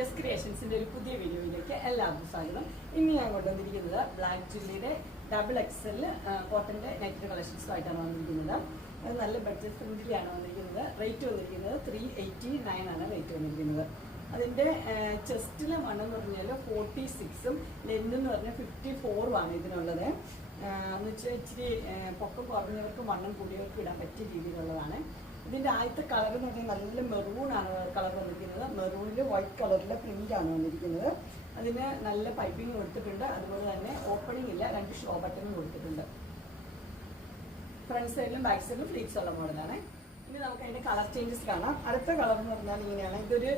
Just ക്രിയേഷൻസിന്റെ ഒരു പുതിയ വീഡിയോയിലേക്ക് എല്ലാവർക്കും സ്വാഗതം. ഇന്ന് ഞാൻ കൊണ്ടുവന്നിരിക്കുന്നത് ബ്ലാക്ക് ജ്വല്ലിയുടെ XXL കോട്ടന്റെ നെറ്റ് കളക്ഷൻസുമായിട്ടാണ് വന്നിരിക്കുന്നത്. അത് നല്ല ബഡ്ജറ്റ് ഫ്രണ്ട്ലിയാണ് വന്നിരിക്കുന്നത്. റേറ്റ് വന്നിരിക്കുന്നത് 389 ആണ് റേറ്റ് വന്നിരിക്കുന്നത്. അതിന്റെ ചെസ്റ്റിലെ വണ്ണം എന്ന് പറഞ്ഞാൽ 46ഉം ലെന്ത് എന്ന് പറഞ്ഞാൽ 54ഉം ആണ് ഇതിനുള്ളത്. എന്ന് വെച്ചാൽ ഇച്ചിരി പൊക്കം കുറഞ്ഞവർക്ക് വണ്ണം കൂടിയവർക്ക് ഇടാൻ പറ്റിയ രീതിയിലുള്ളതാണ്. ഇതിന്റെ ആദ്യത്തെ കളർ എന്ന് പറഞ്ഞാൽ നല്ല മെറൂൺ ആണ് കളർ വന്നിരിക്കുന്നത്. മെറൂണിൽ വൈറ്റ് കളറിലെ പ്രിന്റ് ആണ് വന്നിരിക്കുന്നത്. അതിന് നല്ല പൈപ്പിംഗ് കൊടുത്തിട്ടുണ്ട്. അതുപോലെ തന്നെ ഓപ്പണിംഗ് ഇല്ല, 2 ഷോ ബട്ടണും കൊടുത്തിട്ടുണ്ട്. ഫ്രണ്ട് സൈഡിലും ബാക്ക് സൈഡിലും ഫ്ലീറ്റ്സ് ഉള്ള മോഡലാണ്. ഇനി നമുക്ക് അതിന്റെ കളർ ചേഞ്ചസ് കാണാം. അടുത്ത കളർ എന്ന് പറഞ്ഞാൽ ഇങ്ങനെയാണ്. ഇതൊരു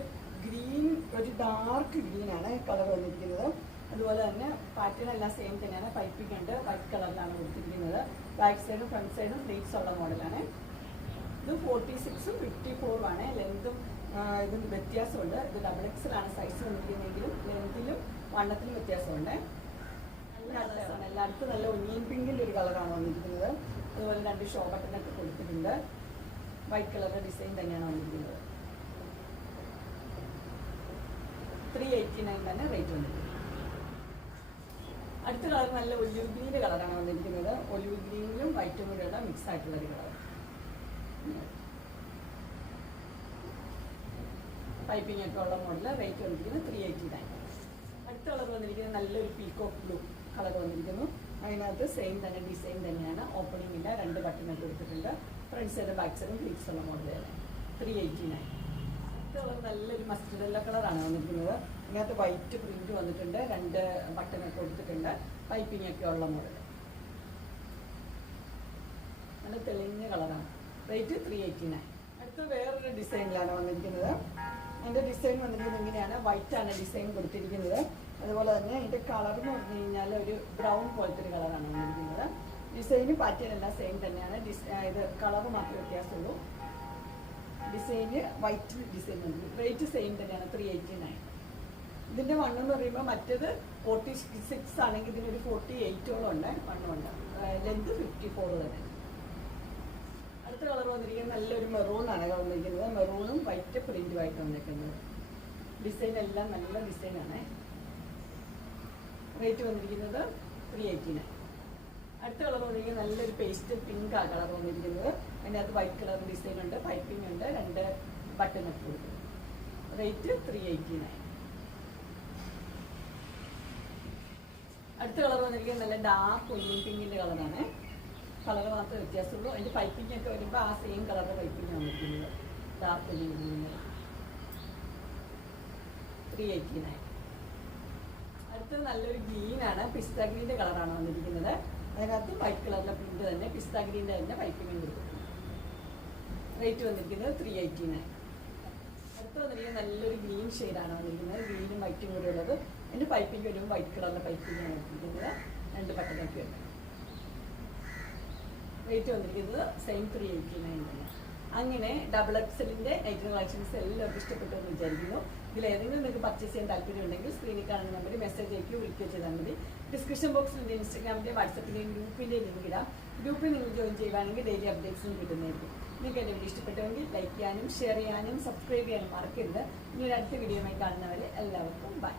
ഗ്രീൻ, ഒരു ഡാർക്ക് ഗ്രീൻ ആണ് കളർ വന്നിരിക്കുന്നത്. അതുപോലെ തന്നെ പാറ്റേൺ എല്ലാം സെയിം തന്നെയാണ്. പൈപ്പിംഗ് ഉണ്ട്, വൈറ്റ് കളറിലാണ് കൊടുത്തിരിക്കുന്നത്. ബാക്ക് സൈഡും ഫ്രണ്ട് സൈഡും ഫ്ലീറ്റ്സ് ഉള്ള മോഡലാണ്. ഇത് 46ഉം 54ഉം ആണ്. ലെന്തും ഇതും വ്യത്യാസമുണ്ട്. ഇത് XXL ആണ് സൈസ് വന്നിരിക്കുന്നതെങ്കിലും ലെന്തിലും വണ്ണത്തിലും വ്യത്യാസമുണ്ട്. നല്ല കളേഴ്സാണ്. എല്ലായിടത്തും നല്ല ഒനിയൻ പിങ്കിൻ്റെ ഒരു കളറാണ് വന്നിരിക്കുന്നത്. അതുപോലെ 2 ഷോ ബട്ടണൊക്കെ കൊടുത്തിട്ടുണ്ട്. വൈറ്റ് കളറിന്റെ ഡിസൈൻ തന്നെയാണ് വന്നിരിക്കുന്നത്. 389 തന്നെ റേറ്റ് വന്നിരിക്കുന്നത്. അടുത്ത കളർ നല്ല ഒലിവ് ഗ്രീൻ്റെ കളറാണ് വന്നിരിക്കുന്നത്. ഒലിവ് ഗ്രീനിലും വൈറ്റും കൂടെയുള്ള മിക്സ് ആയിട്ടുള്ള ഒരു കളർ. പൈപ്പിംഗ് ഒക്കെ ഉള്ള മോഡൽ. റേറ്റ് വന്നിരിക്കുന്നത് 389. അടുത്ത കളർ വന്നിരിക്കുന്നത് നല്ലൊരു പീക്കോക്ക് ബ്ലൂ കളർ വന്നിരിക്കുന്നു. അതിനകത്ത് സെയിം തന്നെ ഡിസൈൻ തന്നെയാണ്. ഓപ്പണിംഗ് ഇല്ല, 2 ബട്ടണൊക്കെ എടുത്തിട്ടുണ്ട്. ഫ്രണ്ട് സൈഡും ബാക്ക് സൈഡും ഫ്ലീറ്റ്സ് ഉള്ള മോഡൽ തന്നെ. 389. അടുത്ത കളർ നല്ലൊരു മസ്റ്റർഡ് യെല്ലോ കളറാണ് വന്നിരിക്കുന്നത്. അതിനകത്ത് വൈറ്റ് പ്രിന്റ് വന്നിട്ടുണ്ട്. 2 ബട്ടണൊക്കെ കൊടുത്തിട്ടുണ്ട്. പൈപ്പിംഗ് ഒക്കെ ഉള്ള മോഡൽ. നല്ല തെളിഞ്ഞ കളറാണ്. റേറ്റ് 389. അടുത്ത വേറൊരു ഡിസൈനിലാണ് വന്നിരിക്കുന്നത്. അതിൻ്റെ ഡിസൈൻ വന്നിരിക്കുന്നത് ഇങ്ങനെയാണ്. വൈറ്റ് ആണ് ഡിസൈൻ കൊടുത്തിരിക്കുന്നത്. അതുപോലെ തന്നെ ഇതിൻ്റെ കളർ എന്ന് പറഞ്ഞു കഴിഞ്ഞാൽ ഒരു ബ്രൗൺ പോലത്തെ ഒരു കളറാണ് വന്നിരിക്കുന്നത്. ഡിസൈന് പാറ്റേൺ എല്ലാം സെയിം തന്നെയാണ്. ഇത് കളർ മാത്രമേ വ്യത്യാസമുള്ളൂ. ഡിസൈന് വൈറ്റ് ഡിസൈൻ വന്നിരിക്കും. റേറ്റ് സെയിം തന്നെയാണ് 389. ഇതിൻ്റെ വണ്ണം എന്ന് പറയുമ്പോൾ മറ്റേത് 46 ആണെങ്കിൽ ഇതിനൊരു 48ഓളം ഉണ്ട് വണ്ണമുണ്ട്. ലെന്ത് 54 തന്നെ. അടുത്ത കളർ വന്നിരിക്കുന്നത് നല്ലൊരു മെറൂൺ ആണ് വന്നിരിക്കുന്നത്. മെറൂണും വൈറ്റ് പ്രിന്റുമായിട്ട് വന്നിരിക്കുന്നത്. ഡിസൈൻ എല്ലാം നല്ല ഡിസൈനാണ്. റേറ്റ് വന്നിരിക്കുന്നത് 389. അടുത്ത കളർ വന്നിരിക്കുന്നത് നല്ലൊരു പേസ്റ്റ് പിങ്ക് ആ കളർ വന്നിരിക്കുന്നത്. അതിനകത്ത് വൈറ്റ് കളർ ഡിസൈൻ ഉണ്ട്, പൈപ്പിംഗ് ഉണ്ട്, 2 ബട്ടൺ ഒക്കെ കൊടുക്കും. റേറ്റ് 389. അടുത്ത കളർ വന്നിരിക്കുന്നത് നല്ല ഡാർക്ക് ഒനിയൻ പിങ്കിൻ്റെ കളറാണ്. കളർ മാത്രമേ വ്യത്യാസമുള്ളൂ. അതിൻ്റെ പൈപ്പിംഗ് ഒക്കെ വരുമ്പോൾ ആ സെയിം കളറിൻ്റെ പൈപ്പിംഗ് വന്നിരിക്കുന്നത്. ഡാർക്ക് ഒനിയൻ പിങ്കിൻ്റെ 389. അടുത്തത് നല്ലൊരു ഗ്രീനാണ്. പിസ്ത ഗ്രീൻ്റെ കളറാണ് വന്നിരിക്കുന്നത്. അതിനകത്ത് വൈറ്റ് കളറിലെ പ്രിന്റ് തന്നെ പിസ്ത ഗ്രീൻ്റെ തന്നെ പൈപ്പിംഗ് കൊടുത്തിട്ടുണ്ട്. റേറ്റ് വന്നിരിക്കുന്നത് 389. അടുത്ത് വന്നിരിക്കുന്നത് നല്ലൊരു ഗ്രീൻ ഷെയ്ഡാണ് വന്നിരിക്കുന്നത്. ഗ്രീനും വൈറ്റും കൂടെ ഉള്ളത്. അതിൻ്റെ പൈപ്പിംഗ് വരുമ്പോൾ വൈറ്റ് കളറിലെ പൈപ്പിംഗ് ആണ് വന്നിരിക്കുന്നത്. 2 ബട്ടണൊക്കെ ഉണ്ട്. റേറ്റ് വന്നിരിക്കുന്നത് സെയിം 389 തന്നെ. അങ്ങനെ XXLന്റെ നൈറ്റ് കളക്ഷൻസ് എല്ലാവർക്കും ഇഷ്ടപ്പെട്ടു എന്ന് വിചാരിക്കുന്നു. ഇതിലേതെങ്കിലും നിങ്ങൾക്ക് പർച്ചേസ് ചെയ്യാൻ താല്പര്യമുണ്ടെങ്കിൽ സ്ക്രീനിൽ കാണുന്ന നമ്പറിൽ മെസ്സേജ് അയക്കുകയോ വിളിക്കുകയോ ചെയ്താൽ മതി. ഡിസ്ക്രിപ്ഷൻ ബോക്സിൽ ഇൻസ്റ്റാഗ്രാമിൻ്റെ വാട്സപ്പിൻ്റെയും ഗ്രൂപ്പിൻ്റെ ലിങ്ക് ഇടാം. ഗ്രൂപ്പിൽ നിങ്ങൾ ജോയിൻ ചെയ്യുകയാണെങ്കിൽ ഡെയിലി അപ്ഡേറ്റ്സും കിട്ടുന്നതായിരിക്കും. നിങ്ങൾക്ക് എൻ്റെ വീഡിയോ ഇഷ്ടപ്പെട്ടുവെങ്കിൽ ലൈക്ക് ചെയ്യാനും ഷെയർ ചെയ്യാനും സബ്സ്ക്രൈബ് ചെയ്യാനും മറക്കരുത്. ഇനി ഒരു അടുത്ത വീഡിയോയുമായി കാണുന്നവരെ എല്ലാവർക്കും ബൈ.